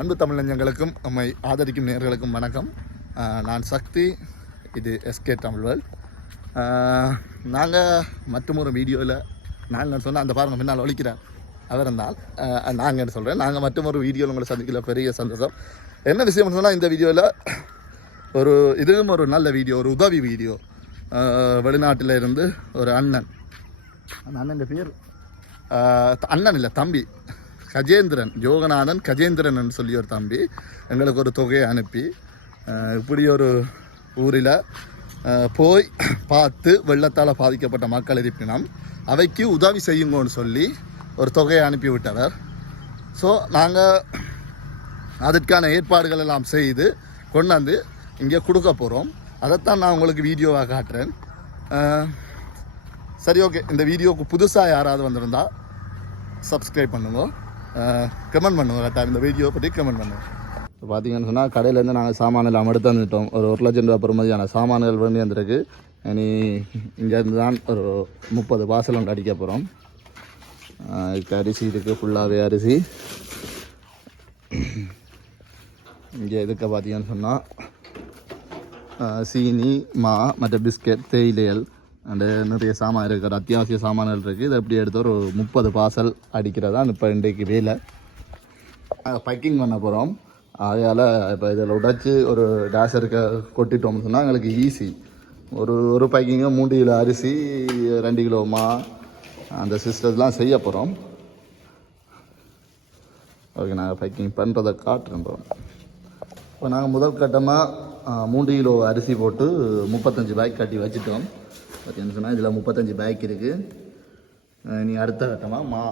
அன்பு தமிழஞ்சங்களுக்கும் நம்மை ஆதரிக்கும் நேர்களுக்கும் வணக்கம். நான் சக்தி இது எஸ்கே தமிழ்வல் நாங்கள் மற்றும் ஒரு வீடியோவில் நாங்கள் சொன்னால் அந்த பாருங்க பின்னால் ஒழிக்கிறார் அவர் இருந்தால் நாங்கள் சொல்கிறேன் நாங்கள் மற்றும் ஒரு வீடியோவில் உங்களை சந்திக்கல பெரிய சந்தோஷம். என்ன விஷயம்னு சொன்னால் இந்த வீடியோவில் ஒரு இதுவும் ஒரு நல்ல வீடியோ ஒரு உதவி வீடியோ. வெளிநாட்டில் இருந்து ஒரு அண்ணன். அந்த அண்ணன் பேர்? அண்ணன் இல்லை தம்பி. கஜேந்திரன் யோகநாதன் கஜேந்திரன் சொல்லி ஒரு தம்பி எங்களுக்கு ஒரு தொகையை அனுப்பி இப்படி ஒரு ஊரில் போய் பார்த்து வெள்ளத்தால் பாதிக்கப்பட்ட மக்கள் இருப்பினம் அவைக்கு உதவி செய்யுங்கன்னு சொல்லி ஒரு தொகையை அனுப்பி விட்டவர். ஸோ நாங்கள் அதற்கான ஏற்பாடுகள் எல்லாம் செய்து கொண்டாந்து இங்கே கொடுக்க போகிறோம் அதைத்தான் நான் உங்களுக்கு வீடியோவாக காட்டுறேன். சரி ஓகே இந்த வீடியோவுக்கு புதுசாக யாராவது வந்திருந்தால் சப்ஸ்கிரைப் பண்ணுங்கள் கமெண்ட் பண்ணுவோம் கரெக்டாக இந்த வீடியோ பற்றி கமெண்ட் பண்ணுவோம் இப்போ பார்த்தீங்கன்னு சொன்னால் கடையிலேருந்து நாங்கள் சாமான எல்லாம் எடுத்து வந்துட்டோம் ஒரு ஒரு லட்சம் ரூபா பெறுமதியான சாமான்கள் வேண்டி வந்திருக்கு. இனி இங்கேருந்து தான் ஒரு முப்பது பார்சல் ஒன்று அடிக்க போகிறோம் இதுக்கு அரிசி இருக்குது ஃபுல்லாகவே அரிசி. இங்கே எதுக்க பார்த்தீங்கன்னு சொன்னால் சீனி மா மற்ற பிஸ்கெட் தேயிலைகள் அண்டு நிறைய சாமான் இருக்கிற அத்தியாவசிய சாமான்கள் இருக்குது. இதை எப்படி எடுத்து ஒரு முப்பது பார்சல் அடிக்கிறதா இப்போ இன்றைக்கு வேலை. பைக்கிங் பண்ண போகிறோம் அதால் இப்போ இதில் உடைச்சி ஒரு டேஷருக்கு கொட்டிட்டோம்னு சொன்னால் எங்களுக்கு ஈஸி ஒரு ஒரு பைக்கிங்கு மூன்று கிலோ அரிசி ரெண்டு கிலோ மா அந்த சிஸ்டர்லாம் செய்ய போகிறோம் ஓகே நாங்கள் பைக்கிங் பண்ணுறதை காட்டுறோம். இப்போ நாங்கள் முதல் கட்டமாக மூன்று கிலோ அரிசி போட்டு முப்பத்தஞ்சு பேக் கட்டி வச்சுட்டோம். பார்த்தீங்கன்னு சொன்னால் இதில் முப்பத்தஞ்சு பேக் இருக்குது நீ அடுத்த கட்டமாக மா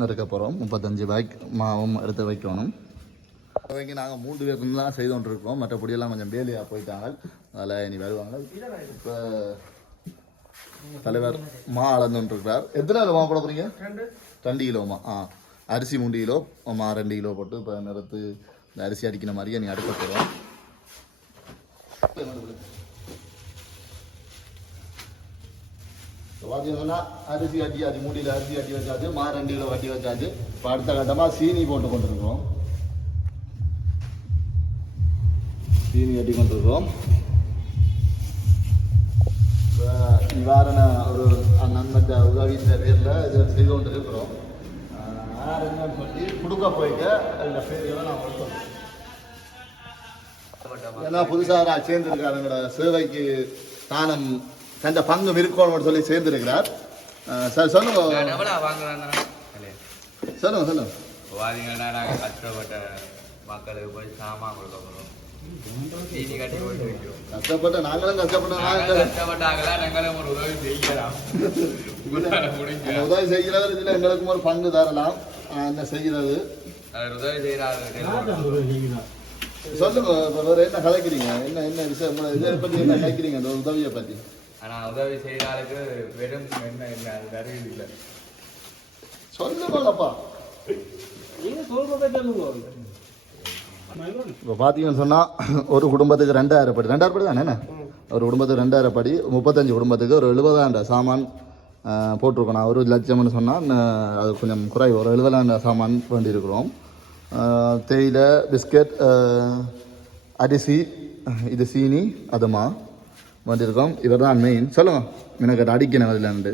நறுக்க போகிறோம் முப்பத்தஞ்சு பேக் மாவும் எடுத்து வைக்கணும். அவங்க நாங்கள் மூன்று பேருக்கு தான் செய்து கொண்டிருக்கோம். மற்றபடியெல்லாம் கொஞ்சம் வேலையாக போயிட்டாங்க. அதில் இனி வருவாங்க. இப்போ தலைவர் மா அளந்து கொண்டிருக்கிறார். எத்தனை கிலோ மா போட போகிறீங்க ரெண்டு. கிலோ மா. ஆ அரிசி மூன்று கிலோ மா ரெண்டு கிலோ போட்டு இப்போ நிறுத்து இந்த அரிசி அடிக்கிற மாதிரியே நீ அடுக்க போகிறோம் பார்த்தீங்கன்னா அரிசி அடி அடி மூடியில் அரிசி அட்டி வச்சாச்சு மா ரெண்டு கிலோ வட்டி வச்சாச்சு இப்போ அடுத்த கட்டமாக சீனி போட்டு கொண்டிருக்கோம் சீனி அட்டி கொண்டிருக்கோம் நிவாரண ஒரு நன்மற்ற உதவியின் பேரில் இதை செய்து கொண்டிருக்கிறோம். இருக்கிறோம் யார் என்னன்னு சொல்லி கொடுக்க போய்க்க அதில் பேர்களை நான் ஏன்னா புதுசாக நான் சேவைக்கு தானம் தந்த பங்கு இருக்கணும்னு சொல்லி சேர்ந்துருக்கிறார். சார் சொல்லுங்க. சொல்லுங்க சொல்லுங்க. வாதிங்கன்னா நாங்கள் கஷ்டப்பட்ட மக்களுக்கு போய் சாமான் கொடுக்க போகிறோம் கஷ்டப்பட்ட நாங்களும் கஷ்டப்பட்ட உதவி செய்கிறவர் இதில் எங்களுக்கும் ஒரு பங்கு தரலாம். என்ன செய்கிறது. சொல்லுங்க இப்ப வேற என்ன கலைக்கிறீங்க? என்ன என்ன விஷயம்? இதை பத்தி என்ன கலைக்கிறீங்க அந்த உதவியை பத்தி? ஆனால் உதவி செய்கிறாருக்கு வெறும் என்ன இல்லை அது தருவது இல்லை. சொல்லுங்கப்பா இப்போ பார்த்தீங்கன்னு சொன்னால் ஒரு குடும்பத்துக்கு ரெண்டாயிரம் படி ரெண்டாயிரம் படி தானே என்ன? ஒரு குடும்பத்துக்கு ரெண்டாயிரம் படி முப்பத்தஞ்சு குடும்பத்துக்கு ஒரு எழுபதாயிரம் சாமான் போட்டிருக்கோம். நான் ஒரு லட்சம்னு சொன்னால் அது கொஞ்சம் குறை ஒரு எழுபதாயிரம் சாமான் வேண்டியிருக்கிறோம். தேயிலை பிஸ்கட் அரிசி இது சீனி அதுமா. வேண்டியிருக்கோம் இவர் தான் மெயின் சொல்லுங்க. எனக்கு அடிக்கணும் அதில் இந்த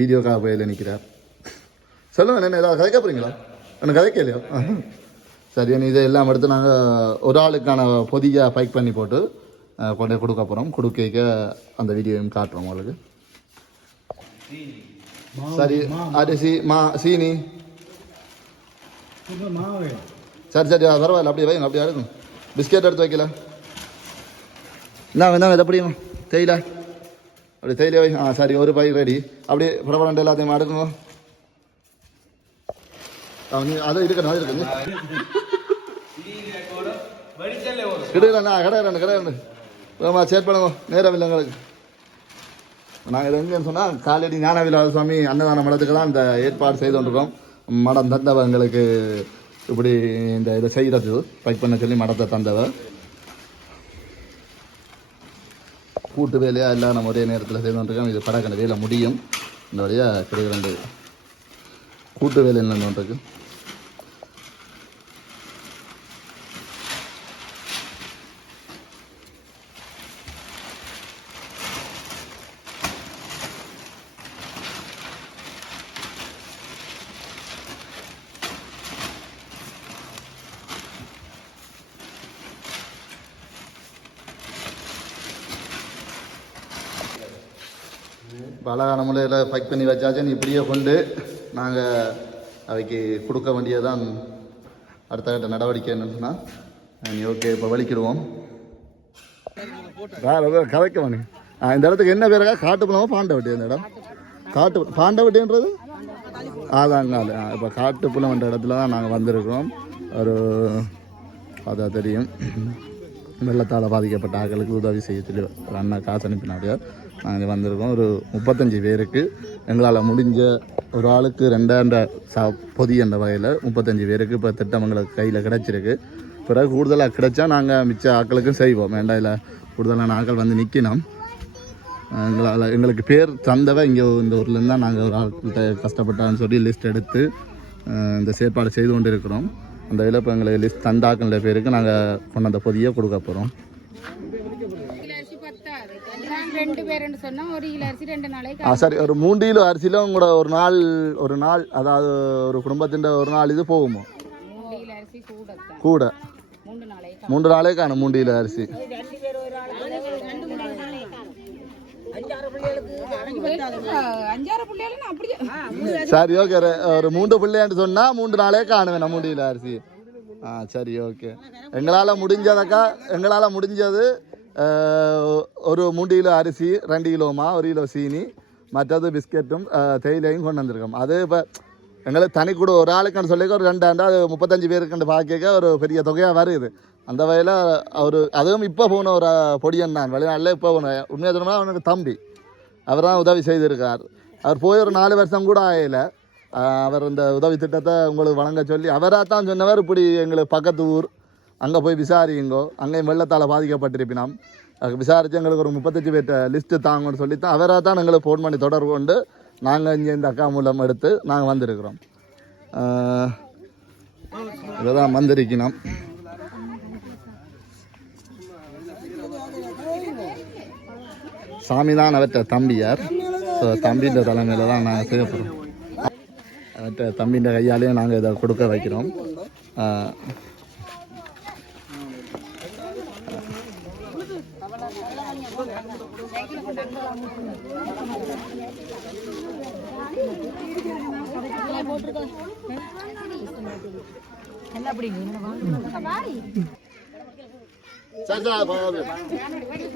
வீடியோக்காக போயில் நிற்கிறார் சொல்லுங்க என்ன ஏதாவது கதைக்க போகிறீங்களா எனக்கு கதைக்க இல்லையா? சரி இதை எல்லாம் எடுத்து நாங்கள் ஒரு ஆளுக்கான பொதியாக பைக் பண்ணி போட்டு கொண்டு கொடுக்க போகிறோம் கொடுக்க அந்த வீடியோவும் காட்டுறோம் உங்களுக்கு. சரி அரிசி மா சீனி. சரி சரி பரவாயில்ல. அப்படியே வைங்க அப்படியே இருக்கும் பிஸ்கெட் எடுத்து வைக்கல. இந்தாங்க இந்தாங்க இதை அப்படியும் தேயில. அப்படி தேயில வை. ஆ சரி ஒரு பை ரெடி அப்படியே படப்படம் எல்லாத்தையும் அடுக்குங்க. ஆ, அதை இருக்கணும் அது இருக்கணும் வெடிச்சல்ல ஒரு கிடையாது கிடையாது கிடையாது ஆமா சேட் பண்ணுங்க நேரம் இல்லை எங்களுக்கு. நாங்கள் இது எங்கன்னு சொன்னால் காலடி ஞானவிலாத சுவாமி அன்னதான மடத்துக்கு தான் இந்த ஏற்பாடு செய்து கொண்டிருக்கோம். மடம் தந்தவ எங்களுக்கு இப்படி இந்த இதை செய்கிறது பைக் பண்ண சொல்லி மடத்தை தந்தவ. கூட்டு வேலையாக எல்லாம் நம்ம ஒரே நேரத்தில் செய்து கொண்டிருக்கோம். இது படக்கண்ட வேலை முடியும். இந்த வழியாக கிடையாது கூட்டு வேலை என்ன இருக்கு? இப்போ அழகான முறையில் பேக் பண்ணி வச்சாச்சு இப்படியே கொண்டு நாங்கள் அவைக்கு கொடுக்க வேண்டியதான் அடுத்த கட்ட நடவடிக்கை என்னன்னா நீ ஓகே இப்போ வலிக்கிடுவோம். வேறு கதைக்க வேணு இந்த இடத்துக்கு என்ன பேருக்கா காட்டுப்புலமா பாண்டவட்டி அந்த இடம்? காட்டு பாண்டவட்டின்றது? அதான் இப்போ காட்டுப்புலம்ன்ற இடத்துல தான் நாங்கள் வந்திருக்கிறோம். ஒரு அதான் தெரியும். வெள்ளத்தால் பாதிக்கப்பட்ட ஆட்களுக்கு உதவி செய்ய சொல்லி ஒரு அண்ணா காசு அனுப்பினாரு நாங்கள் வந்திருக்கோம். ஒரு முப்பத்தஞ்சு பேருக்கு எங்களால் முடிஞ்ச ஒரு ஆளுக்கு ரெண்டாண்ட சா பொதி என்ற வகையில் முப்பத்தஞ்சு பேருக்கு இப்போ திட்டம் எங்களுக்கு கையில் கிடச்சிருக்கு. பிறகு கூடுதலாக கிடைச்சா நாங்கள் மிச்ச ஆக்களுக்கும் செய்வோம். வேண்டாம் இல்லை கூடுதலான ஆட்கள் வந்து நிற்கணும் எங்களால் எங்களுக்கு பேர் தந்தவை இங்கே இந்த ஊர்லேருந்து தான் நாங்கள் ஒரு ஆட்கிட்ட கஷ்டப்பட்டான்னு சொல்லி லிஸ்ட் எடுத்து இந்த செயற்பாடு செய்து கொண்டு இருக்கிறோம் அந்த எங்களுக்கு லிஸ்ட் தந்தாக்கின்ற பேருக்கு நாங்கள் கொண்டு அந்த பொதியை கொடுக்க போகிறோம் சரி ஒரு மூன்று கிலோ அரிசியிலும் கூட ஒரு நாள் ஒரு நாள் அதாவது ஒரு குடும்பத்தின் ஒரு நாள் இது போகுமோ? கூட. மூன்று நாளே காணும் மூன்று கிலோ அரிசி. சரி ஓகே ஒரு மூன்று பிள்ளைன்னு சொன்னால் மூன்று நாளே காணுவேன் நம்ம முடியல அரிசி. ஆ சரி ஓகே எங்களால் முடிஞ்சதாக்கா எங்களால் முடிஞ்சது அஹ், ஒரு மூன்று கிலோ அரிசி ரெண்டு கிலோமா ஒரு கிலோ சீனி மற்றது பிஸ்கெட்டும் தேயிலையும் கொண்டு வந்திருக்கோம். அது இப்போ எங்களுக்கு தனி கூட ஒரு ஆளுக்குன்னு சொல்லி ஒரு ரெண்டாண்டு அது முப்பத்தஞ்சு பேருக்குன்னு பார்க்க ஒரு பெரிய தொகையாக வருது. அந்த வகையில் அவர் அதுவும் இப்போ போன ஒரு பொடியன் தான். வெளிநாட்டில் இப்போ போன உண்மையாக சொன்னால் அவனுக்கு தம்பி. அவர் தான் உதவி செய்திருக்கார். அவர் போய் ஒரு நாலு வருஷம் கூட ஆகலை. அவர் இந்த உதவி திட்டத்தை உங்களுக்கு வழங்க சொல்லி அவராக தான் சொன்னவர் இப்படி எங்களுக்கு பக்கத்து ஊர் அங்கே போய் விசாரியுங்கோ. அங்கேயும் வெள்ளத்தால் பாதிக்கப்பட்டிருப்பினோம். அதுக்கு விசாரித்து எங்களுக்கு ஒரு முப்பத்தஞ்சு பேர்ட்ட லிஸ்ட்டு தாங்கன்னு சொல்லி தான் அவராக தான் எங்களுக்கு ஃபோன் பண்ணி தொடர்பு கொண்டு நாங்கள் இங்கே இந்த அக்கா மூலம் எடுத்து நாங்கள் வந்திருக்கிறோம். இதுதான் வந்திருக்கணும் சாமி தான் அவற்ற தம்பியார். ஸோ தம்பின்ற தலைமையில் தான் நாங்கள் செய்ய போகிறோம் அவற்ற தம்பின்ற கையாலேயும் நாங்கள் இதை கொடுக்க வைக்கிறோம். ஆஹ்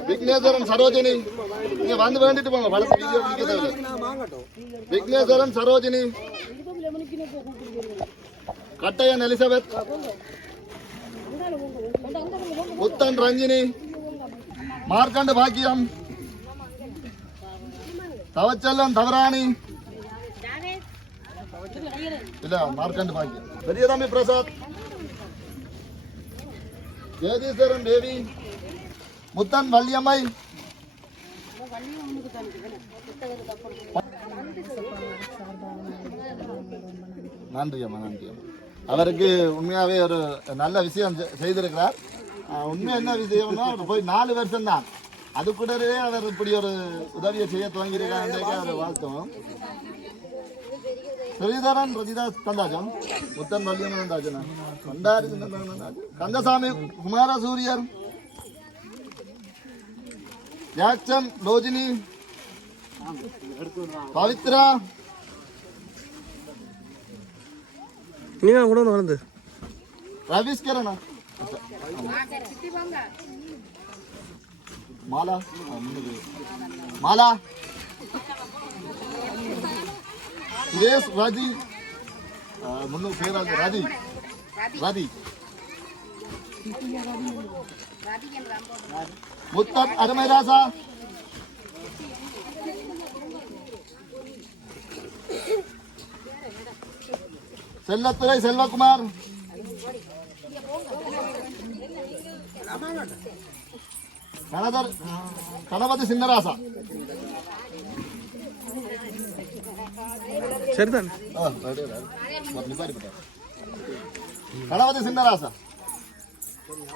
விக்னேஸ்வரன் சரோஜினி நீங்க வந்து வேண்டிட்டு போங்க படத்து வீடியோ பிடிக்க விக்னேஸ்வரன் சரோஜினி கட்டையன் எலிசபெத் புத்தன் ரஞ்சினி மார்க்கண்ட பாக்கியம் தவச்செல்லன் தவராணி இல்ல மார்க்கண்ட பாக்கியம் பெரியதாமி பிரசாத் ஜெகதீஸ்வரன் தேவி முத்தன் வள்ளியம்மை. நன்றி அம்மா நன்றி அம்மா. அவருக்கு உண்மையாகவே ஒரு நல்ல விஷயம் செ- செய்திருக்கிறார். உண்மை என்ன விஷயம்னா போய் நாலு வருஷம் தான் அது கூடவே அவர் இப்படி ஒரு உதவியை செய்ய துவங்கியிருக்காங்க அவர் வாழ்த்தவும். ஸ்ரீதரன் ரஜிதா தந்தாஜம் முத்தன் வள்ளியம்மன் தந்தாஜனா கொண்டாரி கந்தசாமி குமார சூரியர் ஜாக்சன் லோஜினி பவித்ரா நீங்கள் கூட வளர்ந்து ரவிஷ் கிரணா மாலா ஆ, முன்னுக்கு. மாலா சுரேஷ் ராஜி ஆ, முன்னுக்கு பேராக ராதி ராதி முத்தன் அருமைராசா செல்லத்துறை செல்வகுமார் கணதர் கணபதி சின்னராசா சரிதான். ஆ, கணபதி சின்னராசா.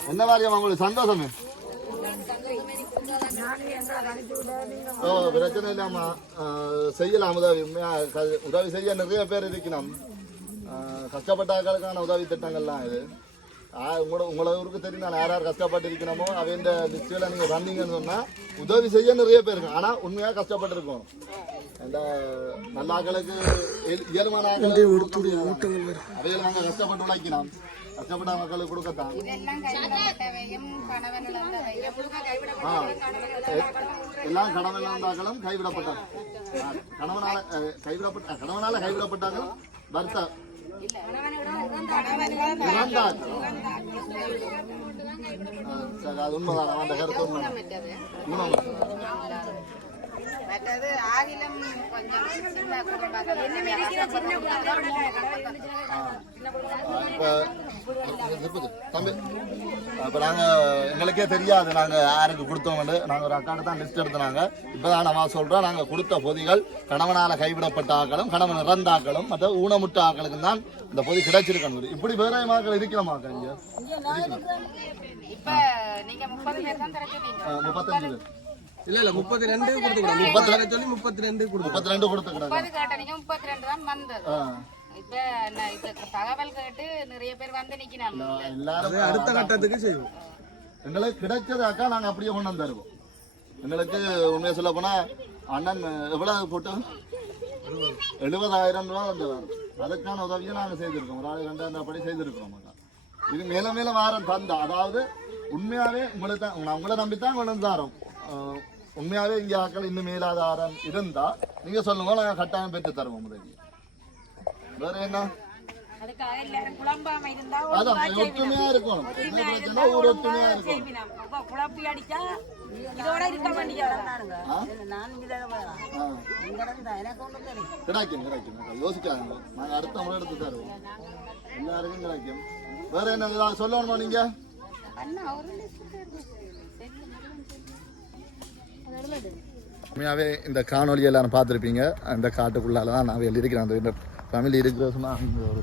என்ன மாதிரியா உங்களுக்கு சந்தோஷமே. ஓ பிரச்சனை இல்லாமா செய்யலாம் உதவி. உதவி செய்ய நிறைய பேர் இருக்கணும் ஆ, கஷ்டப்பட்டாக்களுக்கான உதவி திட்டங்கள்லாம் இது. ஆ, உங்களோட உங்களை ஊருக்கு தெரியும் நான் யார் யார் கஷ்டப்பட்டு இருக்கணுமோ அவங்க லிஸ்ட்டில் நீங்கள் வந்தீங்கன்னு சொன்னால் உதவி செய்ய நிறைய பேர் இருக்கு ஆனால் உண்மையாக கஷ்டப்பட்டு இருக்கணும் அந்த நல்ல ஆக்களுக்கு இயல்- இயல்பான ஆக்களுக்கு அவையில் நாங்கள் கஷ்டப்பட்டு உழைக்கலாம் கஷ்டப்பட்ட மக்களுக்கு கொடுக்கத்தான். இழந்தவையும் எல்லாம் கணவன் இழந்தாக்களும் கைவிடப்பட்டாங்க. ஆ, கணவனால கைவிடப்பட்ட கணவனால இழந்தாக்கள் ஆ, சரி அது உண்மைதான் அந்த கருத்து உண்மை உண்மை மற்றது ஆகிலும் கொஞ்சம் சின்ன இப்போ நாங்கள் எங்களுக்கே தெரியாது நாங்கள் யாருக்கு கொடுத்தோம்னு. நாங்கள் ஒரு அக்காண்டு தான் லிஸ்ட் எடுத்தோம் இப்போ தான் நம்ம சொல்கிறோம் நாங்கள் கொடுத்த பொதிகள் கணவனால் கைவிடப்பட்ட ஆக்களும் கணவன் இறந்த ஆக்களும் மற்ற ஊனமுட்ட ஆக்களுக்கும் தான் இந்த பொதி கிடைச்சிருக்கணும் இப்படி வேற மக்கள் இருக்கிறமாக்கா இங்கே? இப்ப நீங்க முப்பது பேர் தான் தர சொன்னீங்க முப்பத்தஞ்சு பேர். இல்ல இல்ல முப்பத்தி ரெண்டு கொடுத்துக்கலாம் முப்பத்தி சொல்லி முப்பத்தி ரெண்டு கொடுத்து முப்பத்தி ரெண்டு முப்பது கேட்டீங்க முப்பத்தி ரெண்டு தான் வந்தது. இப்ப நான் இப்ப தகவல் கேட்டு நிறைய பேர் வந்து நிக்கிறாங்க எல்லாரும் அடுத்த கட்டத்துக்கு செய்வோம். எங்களுக்கு கிடைச்சது அக்கா நாங்கள் அப்படியே கொண்டு வந்து தருவோம். எங்களுக்கு உண்மையை சொல்ல அண்ணன் எவ்வளவு போட்டு? எழுபதாயிரம் ரூபா வந்து வரும். அதுக்கான உதவியை நாங்கள் செய்திருக்கோம். ஒரு ஆள் ரெண்டாயிரம் படி செய்திருக்கிறோம் இது மேல மேல வாரம் தந்தா. அதாவது உண்மையாவே உங்களை தான் உங்களை நம்பி தான் கொண்டு வந்து உண்மையாவே இங்கே ஆக்கள் இன்னும் மேலாதாரம் இருந்தா நீங்க சொல்லுங்க நாங்கள் கட்டாயம் பெற்று தருவோம் உதவி. வேற என்ன? ஒற்றுமையா இருக்கணும். ஊர் ஒற்றுமையா இருக்கணும். கிடைக்கும் கிடைக்கும். யோசிக்காதீங்க. நாங்க அடுத்த முறை எடுத்து தருவோம். எல்லாருக்கும் கிடைக்கும். வேற என்ன ஏதாவது சொல்லணுமா நீங்க அண்ணா ஒரு உண்மையாகவே இந்த காணொலி எல்லாரும் பார்த்துருப்பீங்க. அந்த காட்டுக்குள்ளால தான் நான் வெளியே இருக்கிறேன் அந்த ஃபேமிலி இருக்கிற சொன்னால் ஒரு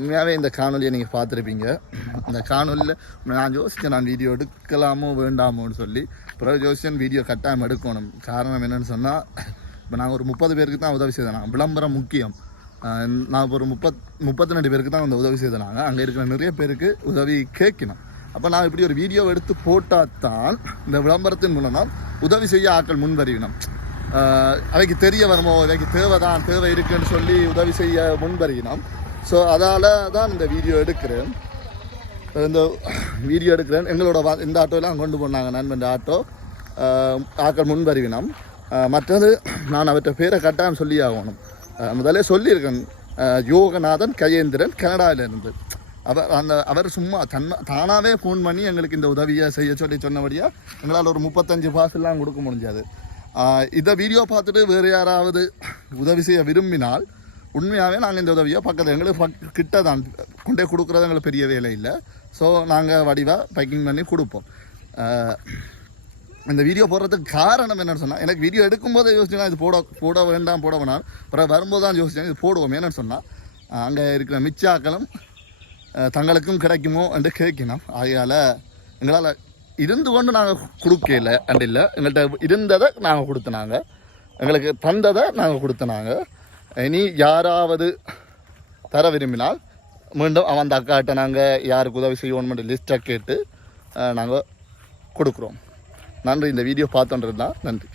உண்மையாகவே இந்த காணொலியை நீங்கள் பார்த்துருப்பீங்க. இந்த காணொலியில் நான் யோசித்தேன் நான் வீடியோ எடுக்கலாமோ வேண்டாமோன்னு சொல்லி. பிறகு யோசிச்சேன் வீடியோ கட்டாயம் எடுக்கணும். காரணம் என்னென்னு சொன்னால் இப்போ நாங்கள் ஒரு முப்பது பேருக்கு தான் உதவி செய்தேன் விளம்பரம் முக்கியம். நான் இப்போ ஒரு முப்பத் முப்பத்தி ரெண்டு பேருக்கு தான் அந்த உதவி செய்தனாங்க அங்கே இருக்கிற நிறைய பேருக்கு உதவி கேட்கணும். அப்போ நான் இப்படி ஒரு வீடியோ எடுத்து போட்டால் தான் இந்த விளம்பரத்தின் மூலமாக உதவி செய்ய ஆட்கள் முன்வருவினம் ஆஹ் அவைக்கு தெரிய வருமோ? இவைக்கு தேவை தான் தேவை இருக்குன்னு சொல்லி உதவி செய்ய முன்வருவினம் ஸோ அதால் தான் இந்த வீடியோ எடுக்கிறேன். இந்த வீடியோ எடுக்கிறேன். எங்களோட வா இந்த ஆட்டோலாம் கொண்டு போனாங்க நண்பன் ஆட்டோ. ஆக்கள் முன்வருவினம் ஆஹ் மற்றது நான் அவற்றை பேரை கட்டாயம் சொல்லி ஆகணும். முதலே சொல்லியிருக்கேன். யோகநாதன் கயேந்திரன் கனடாவிலிருந்து. அவர் அந்த அவர் சும்மா தன்னை தானாகவே ஃபோன் பண்ணி எங்களுக்கு இந்த உதவியை செய்ய சொல்லி சொன்னபடியாக எங்களால் ஒரு முப்பத்தஞ்சு பாசெல்லாம் கொடுக்க முடிஞ்சாது. இதை வீடியோ பார்த்துட்டு வேறு யாராவது உதவி செய்ய விரும்பினால் உண்மையாகவே நாங்கள் இந்த உதவியை பக்கத்தில் எங்களுக்கு பக் கிட்ட தான் கொண்டே கொடுக்குறது எங்களுக்கு பெரிய வேலை இல்லை. ஸோ நாங்கள் வடிவாக பேக்கிங் பண்ணி கொடுப்போம். இந்த வீடியோ போடுறதுக்கு காரணம் என்னன்னு சொன்னால் எனக்கு வீடியோ எடுக்கும்போதே யோசிச்சேன் இது போட போட வேண்டாம் போட வேணாம். அப்புறம் வரும்போது தான் யோசிச்சேன் இது போடுவோம் என்னென்னு சொன்னால் அங்கே இருக்கிற மிச்சாக்களும் தங்களுக்கும் கிடைக்குமோ என்று கேட்கணும் ஆகையால் எங்களால் இருந்து கொண்டு நாங்கள் கொடுக்கல அண்ட் இல்லை. எங்கள்கிட்ட இருந்ததை நாங்கள் கொடுத்தனாங்க. எங்களுக்கு தந்ததை நாங்கள் கொடுத்தனாங்க. இனி யாராவது தர விரும்பினால் மீண்டும் அவன் அந்த அக்காட்ட நாங்கள் யாருக்கு உதவி செய்வோம்னு லிஸ்ட்டை கேட்டு நாங்கள் கொடுக்குறோம். நன்றி. இந்த வீடியோ பார்த்தோன்றது தான் நன்றி.